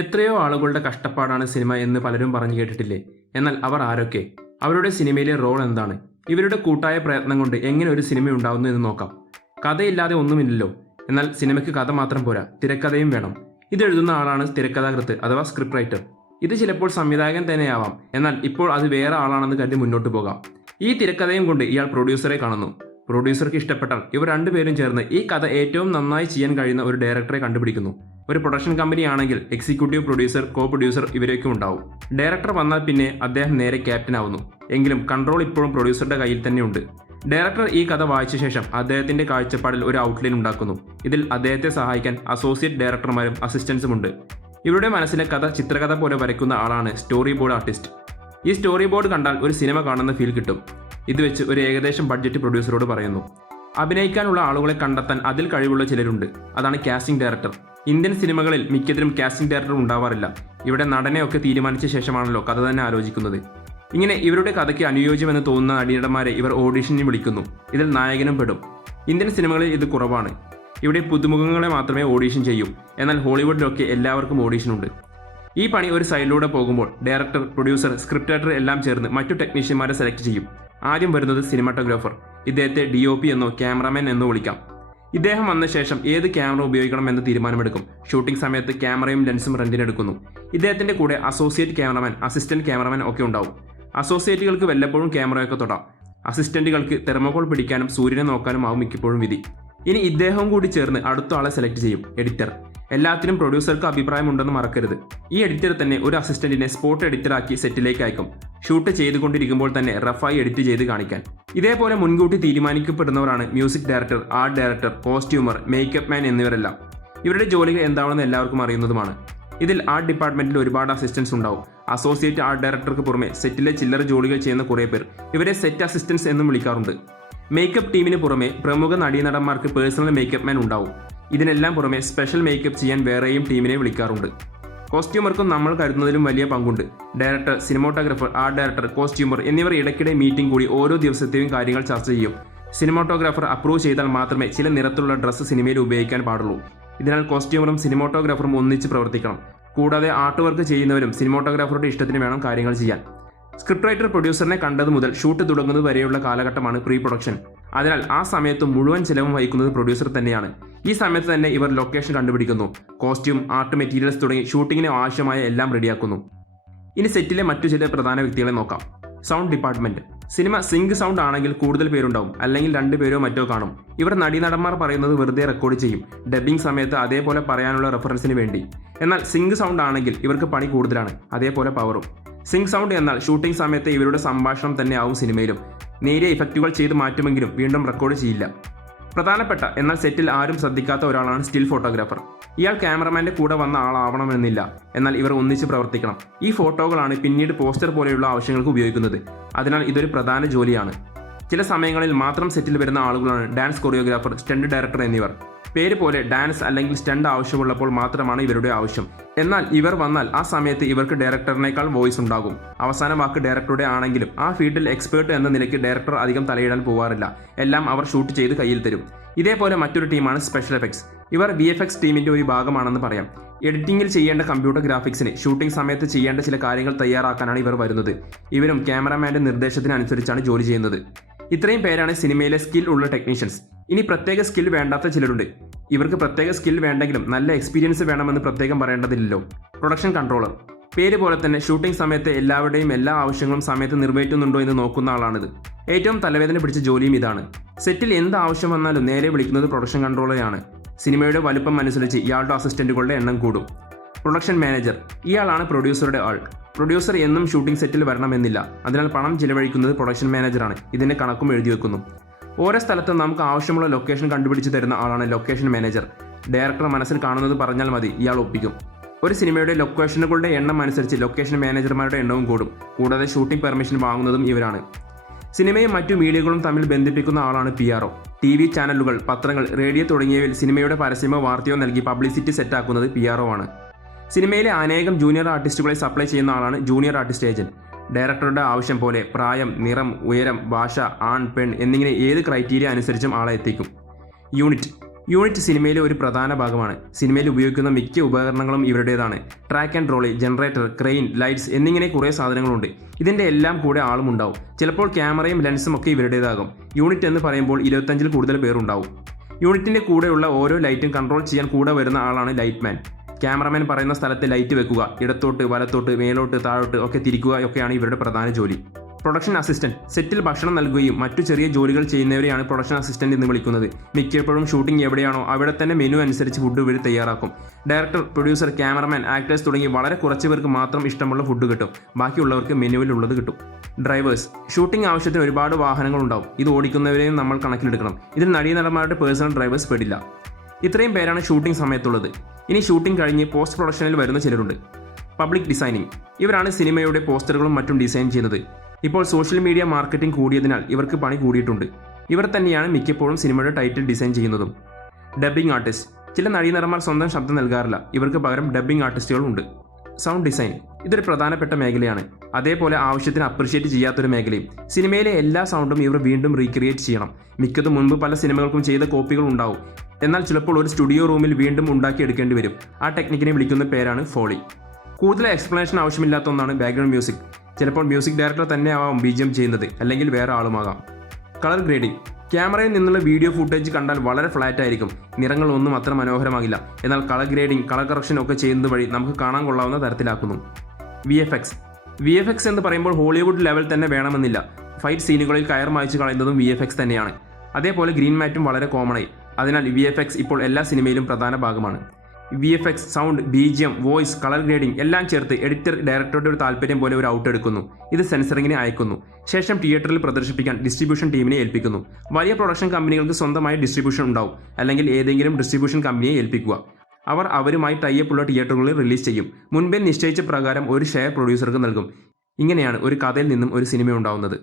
എത്രയോ ആളുകളുടെ കഷ്ടപ്പാടാണ് സിനിമ എന്ന് പലരും പറഞ്ഞു കേട്ടിട്ടില്ലേ? എന്നാൽ അവർ ആരൊക്കെ? അവരുടെ സിനിമയിലെ റോൾ എന്താണ്? ഇവരുടെ കൂട്ടായ പ്രയത്നം കൊണ്ട് എങ്ങനെ ഒരു സിനിമ ഉണ്ടാവുന്നു എന്ന് നോക്കാം. കഥയില്ലാതെ ഒന്നുമില്ലല്ലോ. എന്നാൽ സിനിമയ്ക്ക് കഥ മാത്രം പോരാ, തിരക്കഥയും വേണം. ഇത് എഴുതുന്ന ആളാണ് തിരക്കഥാകൃത്ത് അഥവാ സ്ക്രിപ്റ്റ് റൈറ്റർ. ഇത് ചിലപ്പോൾ സംവിധായകൻ തന്നെയാവാം, എന്നാൽ ഇപ്പോൾ അത് വേറെ ആളാണെന്ന് കരുതി മുന്നോട്ട് പോകാം. ഈ തിരക്കഥയും കൊണ്ട് ഇയാൾ പ്രൊഡ്യൂസറെ കാണുന്നു. പ്രൊഡ്യൂസർക്ക് ഇഷ്ടപ്പെട്ടാൽ ഇവർ രണ്ടുപേരും ചേർന്ന് ഈ കഥ ഏറ്റവും നന്നായി ചെയ്യാൻ കഴിയുന്ന ഒരു ഡയറക്ടറെ കണ്ടുപിടിക്കുന്നു. ഒരു പ്രൊഡക്ഷൻ കമ്പനി ആണെങ്കിൽ എക്സിക്യൂട്ടീവ് പ്രൊഡ്യൂസർ, കോ പ്രൊഡ്യൂസർ ഇവരൊക്കെ ഉണ്ടാവും. ഡയറക്ടർ വന്നാൽ പിന്നെ അദ്ദേഹം നേരെ ക്യാപ്റ്റൻ ആവുന്നു. എങ്കിലും കൺട്രോൾ ഇപ്പോഴും പ്രൊഡ്യൂസറുടെ കയ്യിൽ തന്നെയുണ്ട്. ഡയറക്ടർ ഈ കഥ വായിച്ച ശേഷം അദ്ദേഹത്തിന്റെ കാഴ്ചപ്പാടിൽ ഒരു ഔട്ട്ലൈൻ ഉണ്ടാക്കുന്നു. ഇതിൽ അദ്ദേഹത്തെ സഹായിക്കാൻ അസോസിയേറ്റ് ഡയറക്ടർമാരും അസിസ്റ്റൻസും ഉണ്ട്. ഇവരുടെ മനസ്സിലെ കഥ ചിത്രകഥ പോലെ വരയ്ക്കുന്ന ആളാണ് സ്റ്റോറി ബോർഡ് ആർട്ടിസ്റ്റ്. ഈ സ്റ്റോറി ബോർഡ് കണ്ടാൽ ഒരു സിനിമ കാണുന്ന ഫീൽ കിട്ടും. ഇത് വെച്ച് ഒരു ഏകദേശം ബഡ്ജറ്റ് പ്രൊഡ്യൂസറോട് പറയുന്നു. അഭിനയിക്കാനുള്ള ആളുകളെ കണ്ടെത്താൻ അതിൽ കഴിവുള്ള ചിലരുണ്ട്. അതാണ് കാസ്റ്റിംഗ് ഡയറക്ടർ. ഇന്ത്യൻ സിനിമകളിൽ മിക്കതിലും കാസ്റ്റിംഗ് ഡയറക്ടർ ഉണ്ടാവാറില്ല. ഇവിടെ നടനെയൊക്കെ തീരുമാനിച്ച ശേഷമാണല്ലോ കഥ തന്നെ ആലോചിക്കുന്നത്. ഇങ്ങനെ ഇവരുടെ കഥയ്ക്ക് അനുയോജ്യമെന്ന് തോന്നുന്ന നടീനടന്മാരെ ഇവർ ഓഡിഷന് വിളിക്കുന്നു. ഇതിൽ നായകനും പെടും. ഇന്ത്യൻ സിനിമകളിൽ ഇത് കുറവാണ്. ഇവിടെ പുതുമുഖങ്ങളെ മാത്രമേ ഓഡിഷൻ ചെയ്യൂ. എന്നാൽ ഹോളിവുഡിലൊക്കെ എല്ലാവർക്കും ഓഡിഷനുണ്ട്. ഈ പണി ഒരു സൈഡിലൂടെ പോകുമ്പോൾ ഡയറക്ടർ, പ്രൊഡ്യൂസർ, സ്ക്രിപ്റ്റ് റൈറ്റർ എല്ലാം ചേർന്ന് മറ്റു ടെക്നീഷ്യന്മാരെ സെലക്ട് ചെയ്യും. ആദ്യം വരുന്നത് സിനിമാറ്റോഗ്രാഫർ. ഇദ്ദേഹത്തെ DOP എന്നോ ക്യാമറാമാൻ എന്നോ വിളിക്കാം. ഇദ്ദേഹം വന്ന ശേഷം ഏത് ക്യാമറ ഉപയോഗിക്കണം എന്ന് തീരുമാനമെടുക്കും. ഷൂട്ടിംഗ് സമയത്ത് ക്യാമറയും ലെൻസും റെന്റിനെടുക്കുന്നു. ഇദ്ദേഹത്തിന്റെ കൂടെ അസോസിയേറ്റ് ക്യാമറമാൻ, അസിസ്റ്റന്റ് ക്യാമറമാൻ ഒക്കെ ഉണ്ടാവും. അസോസിയേറ്റുകൾക്ക് വല്ലപ്പോഴും ക്യാമറയൊക്കെ തൊടാം. അസിസ്റ്റന്റുകൾക്ക് തെർമോകോൾ പിടിക്കാനും സൂര്യനെ നോക്കാനും ആവും മിക്കപ്പോഴും വിധി. ഇനി ഇദ്ദേഹവും കൂടി ചേർന്ന് അടുത്ത ആളെ സെലക്ട് ചെയ്യും, എഡിറ്റർ. എല്ലാത്തിനും പ്രൊഡ്യൂസർക്ക് അഭിപ്രായമുണ്ടെന്ന് മറക്കരുത്. ഈ എഡിറ്റർ തന്നെ ഒരു അസിസ്റ്റന്റിനെ സ്പോട്ട് എഡിറ്ററാക്കി സെറ്റിലേക്ക് അയക്കും. ഷൂട്ട് ചെയ്തുകൊണ്ടിരിക്കുമ്പോൾ തന്നെ റഫായി എഡിറ്റ് ചെയ്ത് കാണിക്കാൻ. ഇതേപോലെ മുൻകൂട്ടി തീരുമാനിക്കപ്പെടുന്നവരാണ് music director, art director, costumer, makeup man എന്നിവരെല്ലാം. ഇവരുടെ ജോലികൾ എന്താണെന്ന് എല്ലാവർക്കും അറിയുന്നതുമാണ്. ഇതിൽ ആർട്ട് ഡിപ്പാർട്ട്മെന്റിൽ ഒരുപാട് അസിസ്റ്റൻസ് ഉണ്ടാവും. അസോസിയേറ്റ് ആർട്ട് ഡയറക്ടർക്ക് പുറമെ സെറ്റിലെ ചില്ലറ ജോലികൾ ചെയ്യുന്ന കുറേ പേർ, ഇവരെ സെറ്റ് അസിസ്റ്റൻസ് എന്നും വിളിക്കാറുണ്ട്. മേക്കപ്പ് ടീമിന് പുറമെ പ്രമുഖ നടീനടന്മാർക്ക് പേഴ്സണൽ മേക്കപ്പ് മാൻ ഉണ്ടാവും. ഇതിനെല്ലാം പുറമെ സ്പെഷ്യൽ മേക്കപ്പ് ചെയ്യാൻ വേറെയും ടീമിനെ വിളിക്കാറുണ്ട്. കോസ്റ്റ്യൂമർക്കും നമ്മൾ കരുതുന്നതിലും വലിയ പങ്കുണ്ട്. Director, cinematographer, art director, costumer എന്നിവർ ഇടയ്ക്കിടെ മീറ്റിംഗ് കൂടി ഓരോ ദിവസത്തെയും കാര്യങ്ങൾ ചർച്ച ചെയ്യും. സിനിമാറ്റോഗ്രാഫർ അപ്രൂവ് ചെയ്താൽ മാത്രമേ ചില നിറത്തിലുള്ള ഡ്രസ്സ് സിനിമയിൽ ഉപയോഗിക്കാൻ പാടുള്ളൂ. ഇതിനാൽ കോസ്റ്റ്യൂമറും സിനിമാറ്റോഗ്രാഫറും ഒന്നിച്ച് പ്രവർത്തിക്കണം. കൂടാതെ ആർട്ട് വർക്ക് ചെയ്യുന്നവരും സിനിമാറ്റോഗ്രാഫറുടെ ഇഷ്ടത്തിന് വേണം കാര്യങ്ങൾ ചെയ്യാൻ. സ്ക്രിപ്റ്റ് റൈറ്റർ പ്രൊഡ്യൂസറിനെ കണ്ടത് മുതൽ ഷൂട്ട് തുടങ്ങുന്നത് വരെയുള്ള കാലഘട്ടമാണ് പ്രീ പ്രൊഡക്ഷൻ. അതിനാൽ ആ സമയത്ത് മുഴുവൻ ചിലവും വഹിക്കുന്നത് പ്രൊഡ്യൂസർ തന്നെയാണ്. ഈ സമയത്ത് തന്നെ ഇവർ ലൊക്കേഷൻ കണ്ടുപിടിക്കുന്നു. കോസ്റ്റ്യൂം, ആർട്ട് മെറ്റീരിയൽസ് തുടങ്ങി ഷൂട്ടിങ്ങിന് ആവശ്യമായ എല്ലാം റെഡിയാക്കുന്നു. ഇനി സെറ്റിലെ മറ്റു ചില പ്രധാന വ്യക്തികളെ നോക്കാം. Sound department. Cinema zinc sound ആണെങ്കിൽ കൂടുതൽ പേരുണ്ടാവും, അല്ലെങ്കിൽ 2 പേരോ മറ്റോ കാണും. ഇവർ നടീനടന്മാർ പറയുന്നത് വെറുതെ റെക്കോർഡ് ചെയ്യും, ഡബ്ബിംഗ് സമയത്ത് അതേപോലെ പറയാനുള്ള റെഫറൻസിന് വേണ്ടി. എന്നാൽ സിങ്ക് സൗണ്ട് ആണെങ്കിൽ ഇവർക്ക് പണി കൂടുതലാണ്, അതേപോലെ പവറും. സിങ്ക് സൗണ്ട് എന്നാൽ ഷൂട്ടിംഗ് സമയത്ത് ഇവരുടെ സംഭാഷണം തന്നെ ആവും സിനിമയിലും. നേരിയ ഇഫക്റ്റുകൾ ചെയ്ത് മാറ്റുമെങ്കിലും വീണ്ടും റെക്കോർഡ് ചെയ്യില്ല. പ്രധാനപ്പെട്ട എന്നാൽ സെറ്റിൽ ആരും ശ്രദ്ധിക്കാത്ത ഒരാളാണ് സ്റ്റിൽ ഫോട്ടോഗ്രാഫർ. ഇയാൾ ക്യാമറമാന്റെ കൂടെ വന്ന ആളാവണമെന്നില്ല, എന്നാൽ ഇവർ ഒന്നിച്ച് പ്രവർത്തിക്കണം. ഈ ഫോട്ടോകളാണ് പിന്നീട് പോസ്റ്റർ പോലെയുള്ള ആവശ്യങ്ങൾക്ക് ഉപയോഗിക്കുന്നത്. അതിനാൽ ഇതൊരു പ്രധാന ജോലിയാണ്. ചില സമയങ്ങളിൽ മാത്രം സെറ്റിൽ വരുന്ന ആളുകളാണ് ഡാൻസ് കൊറിയോഗ്രാഫർ, സ്റ്റണ്ട് ഡയറക്ടർ എന്നിവർ. പേര് പോലെ ഡാൻസ് അല്ലെങ്കിൽ സ്റ്റണ്ട് ആവശ്യമുള്ളപ്പോൾ മാത്രമാണ് ഇവരുടെ ആവശ്യം. എന്നാൽ ഇവർ വന്നാൽ ആ സമയത്ത് ഇവർക്ക് ഡയറക്ടറിനേക്കാൾ വോയിസ് ഉണ്ടാകും. അവസാന വാക്ക് ഡയറക്ടറുടെ ആണെങ്കിലും ആ ഫീൽഡിൽ എക്സ്പേർട്ട് എന്ന നിലയ്ക്ക് ഡയറക്ടർ അധികം തലയിടാൻ പോവാറില്ല. എല്ലാം അവർ ഷൂട്ട് ചെയ്ത് കയ്യിൽ തരും. ഇതേപോലെ മറ്റൊരു ടീമാണ് സ്പെഷ്യൽ എഫക്ട്സ്. ഇവർ VFX ടീമിന്റെ ഒരു ഭാഗമാണെന്ന് പറയാം. എഡിറ്റിംഗിൽ ചെയ്യേണ്ട കമ്പ്യൂട്ടർ ഗ്രാഫിക്സിന് ഷൂട്ടിംഗ് സമയത്ത് ചെയ്യേണ്ട ചില കാര്യങ്ങൾ തയ്യാറാക്കാനാണ് ഇവർ വരുന്നത്. ഇവരും ക്യാമറമാന്റെ നിർദ്ദേശത്തിനനുസരിച്ചാണ് ജോലി ചെയ്യുന്നത്. ഇത്രയും പേരാണ് സിനിമയിലെ സ്കിൽ ഉള്ള ടെക്നീഷ്യൻസ്. ഇനി പ്രത്യേക സ്കിൽ വേണ്ടാത്ത ചിലരുണ്ട്. ഇവർക്ക് പ്രത്യേക സ്കിൽ വേണ്ടെങ്കിലും നല്ല എക്സ്പീരിയൻസ് വേണമെന്ന് പ്രത്യേകം പറയേണ്ടതില്ലല്ലോ. Production controller. പേര് പോലെ തന്നെ ഷൂട്ടിംഗ് സമയത്ത് എല്ലാവരുടെയും എല്ലാ ആവശ്യങ്ങളും സമയത്ത് നിറവേറ്റുന്നുണ്ടോ എന്ന് നോക്കുന്ന ആളാണിത്. ഏറ്റവും തലവേദന പിടിച്ച ജോലിയും ഇതാണ്. സെറ്റിൽ എന്ത് ആവശ്യം വന്നാലും നേരെ വിളിക്കുന്നത് പ്രൊഡക്ഷൻ കൺട്രോളറെയാണ്. സിനിമയുടെ വലുപ്പം അനുസരിച്ച് ഇയാളുടെ അസിസ്റ്റന്റുകളുടെ എണ്ണം കൂടും. Production manager. ഇയാളാണ് പ്രൊഡ്യൂസറുടെ ആൾ. പ്രൊഡ്യൂസർ എന്നും ഷൂട്ടിംഗ് സെറ്റിൽ വരണമെന്നില്ല. അതിനാൽ പണം ചിലവഴിക്കുന്നത് പ്രൊഡക്ഷൻ മാനേജറാണ്. ഇതിന്റെ കണക്കും എഴുതി വെക്കുന്നു. ഓരോ സ്ഥലത്ത് നമുക്ക് ആവശ്യമുള്ള ലൊക്കേഷൻ കണ്ടുപിടിച്ച് തരുന്ന ആളാണ് ലൊക്കേഷൻ മാനേജർ. ഡയറക്ടർ മനസ്സിൽ കാണുന്നത് പറഞ്ഞാൽ മതി, ഇയാൾ ഒപ്പിക്കും. ഒരു സിനിമയുടെ ലൊക്കേഷനുകളുടെ എണ്ണം അനുസരിച്ച് ലൊക്കേഷൻ മാനേജർമാരുടെ എണ്ണവും കൂടും. കൂടാതെ ഷൂട്ടിംഗ് പെർമിഷൻ വാങ്ങുന്നതും ഇവരാണ്. സിനിമയും മറ്റു മീഡിയകളും തമ്മിൽ ബന്ധിപ്പിക്കുന്ന ആളാണ് PRO. TV ചാനലുകൾ, പത്രങ്ങൾ, റേഡിയോ തുടങ്ങിയവയിൽ സിനിമയുടെ പരസ്യമോ വാർത്തയോ നൽകി പബ്ലിസിറ്റി സെറ്റാക്കുന്നത് PRO ആണ്. സിനിമയിലെ അനേകം ജൂനിയർ ആർട്ടിസ്റ്റുകളെ സപ്ലൈ ചെയ്യുന്ന ആളാണ് ജൂനിയർ ആർട്ടിസ്റ്റ് ഏജന്റ്. ഡയറക്ടറുടെ ആവശ്യം പോലെ പ്രായം, നിറം, ഉയരം, ഭാഷ, ആൺ, പെൺ എന്നിങ്ങനെ ഏത് ക്രൈറ്റീരിയ അനുസരിച്ചും ആളെ എത്തിക്കും. യൂണിറ്റ്. യൂണിറ്റ് സിനിമയിലെ ഒരു പ്രധാന ഭാഗമാണ്. സിനിമയിൽ ഉപയോഗിക്കുന്ന മിക്ക ഉപകരണങ്ങളും ഇവരുടേതാണ്. Track and trolley, generator, crane, lights എന്നിങ്ങനെ കുറേ സാധനങ്ങളുണ്ട്. ഇതിൻ്റെ എല്ലാം കൂടെ ആളും ഉണ്ടാവും. ചിലപ്പോൾ ക്യാമറയും ലെൻസും ഒക്കെ ഇവരുടേതാകും. യൂണിറ്റ് എന്ന് പറയുമ്പോൾ 25-ൽ കൂടുതൽ പേരുണ്ടാവും. യൂണിറ്റിൻ്റെ കൂടെയുള്ള ഓരോ ലൈറ്റും കൺട്രോൾ ചെയ്യാൻ കൂടെ വരുന്ന ആളാണ് ലൈറ്റ്മാൻ. ക്യാമറമാൻ പറയുന്ന സ്ഥലത്ത് ലൈറ്റ് വെക്കുക, ഇടത്തോട്ട് വലത്തോട്ട് മേലോട്ട് താഴോട്ട് ഒക്കെ തിരിക്കുക ഒക്കെയാണ് ഇവരുടെ പ്രധാന ജോലി. പ്രൊഡക്ഷൻ അസിസ്റ്റന്റ് സെറ്റിൽ ഭക്ഷണം നൽകുകയും മറ്റു ചെറിയ ജോലികൾ ചെയ്യുന്നവരെയാണ് പ്രൊഡക്ഷൻ അസിസ്റ്റന്റ് എന്ന് വിളിക്കുന്നത്. മിക്കപ്പോഴും ഷൂട്ടിംഗ് എവിടെയാണോ അവിടെ തന്നെ മെനു അനുസരിച്ച് ഫുഡ് ഇവർ തയ്യാറാക്കും. ഡയറക്ടർ, പ്രൊഡ്യൂസർ, ക്യാമറമാൻ, ആക്ടേഴ്സ് തുടങ്ങി വളരെ കുറച്ച് പേർക്ക് മാത്രം ഇഷ്ടമുള്ള ഫുഡ് കിട്ടും. ബാക്കിയുള്ളവർക്ക് മെനുവിലുള്ളത് കിട്ടും. ഡ്രൈവേഴ്സ്, ഷൂട്ടിംഗ് ആവശ്യത്തിന് ഒരുപാട് വാഹനങ്ങളുണ്ടാവും. ഇത് ഓടിക്കുന്നവരെയും നമ്മൾ കണക്കിലെടുക്കണം. ഇതിൽ നടീനടന്മാരുടെ പേഴ്സണൽ ഡ്രൈവേഴ്സ് പെടില്ല. ഇത്രയും പേരാണ് ഷൂട്ടിംഗ് സമയത്തുള്ളത്. ഇനി ഷൂട്ടിംഗ് കഴിഞ്ഞ് പോസ്റ്റ് പ്രൊഡക്ഷനിൽ വരുന്ന ചിലരുണ്ട്. പബ്ലിക് ഡിസൈനിങ്, ഇവരാണ് സിനിമയുടെ പോസ്റ്ററുകളും മറ്റും ഡിസൈൻ ചെയ്യുന്നത്. ഇപ്പോൾ സോഷ്യൽ മീഡിയ മാർക്കറ്റിംഗ് കൂടിയതിനാൽ ഇവർക്ക് പണി കൂടിയിട്ടുണ്ട്. ഇവർ തന്നെയാണ് മിക്കപ്പോഴും സിനിമയുടെ ടൈറ്റിൽ ഡിസൈൻ ചെയ്യുന്നതും. ഡബ്ബിംഗ് ആർട്ടിസ്റ്റ്, ചില നടീനടന്മാർ സ്വന്തം ശബ്ദം നൽകാറില്ല. ഇവർക്ക് പകരം ഡബ്ബിംഗ് ആർട്ടിസ്റ്റുകളുണ്ട്. സൗണ്ട് ഡിസൈൻ, ഇതൊരു പ്രധാനപ്പെട്ട മേഖലയാണ്. അതേപോലെ ആവശ്യത്തിന് അപ്രിഷ്യേറ്റ് ചെയ്യാത്തൊരു മേഖലയും. സിനിമയിലെ എല്ലാ സൗണ്ടും ഇവർ വീണ്ടും റീക്രിയേറ്റ് ചെയ്യണം. മിക്കതും മുൻപ് പല സിനിമകൾക്കും ചെയ്ത കോപ്പികൾ ഉണ്ടാവും. എന്നാൽ ചിലപ്പോൾ ഒരു സ്റ്റുഡിയോ റൂമിൽ വീണ്ടും ഉണ്ടാക്കിയെടുക്കേണ്ടി വരും. ആ ടെക്നിക്കിനെ വിളിക്കുന്ന പേരാണ് ഫോളി. കൂടുതൽ എക്സ്പ്ലനേഷൻ ആവശ്യമില്ലാത്ത ഒന്നാണ് ബാക്ക്ഗ്രൗണ്ട് മ്യൂസിക്. ചിലപ്പോൾ മ്യൂസിക് ഡയറക്ടർ തന്നെ ആവാം BGM ചെയ്യുന്നത്, അല്ലെങ്കിൽ വേറെ ആളുമാകാം. കളർ ഗ്രേഡിംഗ്, ക്യാമറയിൽ നിന്നുള്ള വീഡിയോ ഫുട്ടേജ് കണ്ടാൽ വളരെ ഫ്ലാറ്റ് ആയിരിക്കും. നിറങ്ങളൊന്നും അത്ര മനോഹരമാകില്ല. എന്നാൽ കളർ ഗ്രേഡിംഗ്, കളർ കറക്ഷൻ ഒക്കെ ചെയ്യുന്നത് വഴി നമുക്ക് കാണാൻ കൊള്ളാവുന്ന തരത്തിലാക്കുന്നു. VFX എന്ന് പറയുമ്പോൾ ഹോളിവുഡ് ലെവൽ തന്നെ വേണമെന്നില്ല. ഫൈറ്റ് സീനുകളിൽ കയർ മായ്ച്ചു കളയുന്നതും VFX തന്നെയാണ്. അതേപോലെ ഗ്രീൻ മാറ്റും വളരെ കോമണായി. അതിനാൽ VFX ഇപ്പോൾ എല്ലാ സിനിമയിലും പ്രധാന ഭാഗമാണ്. VFX, sound, BGM, voice, colour grading എല്ലാം ചേർത്ത് എഡിറ്റർ ഡയറക്ടറുടെ ഒരു താല്പര്യം പോലെ ഒരു ഔട്ട് എടുക്കുന്നു. ഇത് സെൻസറിങ്ങിന് അയക്കുന്നു. ശേഷം തിയേറ്ററിൽ പ്രദർശിപ്പിക്കാൻ ഡിസ്ട്രിബ്യൂഷൻ ടീമിനെ ഏൽപ്പിക്കുന്നു. വലിയ പ്രൊഡക്ഷൻ കമ്പനികൾക്ക് സ്വന്തമായി ഡിസ്ട്രിബ്യൂഷൻ ഉണ്ടാവും. അല്ലെങ്കിൽ ഏതെങ്കിലും ഡിസ്ട്രിബ്യൂഷൻ കമ്പനിയെ ഏൽപ്പിക്കുക. അവർ അവരുമായി ടൈപ്പ് ഉള്ള തിയേറ്ററുകളിൽ റിലീസ് ചെയ്യും. മുൻപേ നിശ്ചയിച്ച പ്രകാരം ഒരു ഷെയർ പ്രൊഡ്യൂസർക്ക് നൽകും. ഇങ്ങനെയാണ് ഒരു കഥയിൽ നിന്നും ഒരു സിനിമ ഉണ്ടാവുന്നത്.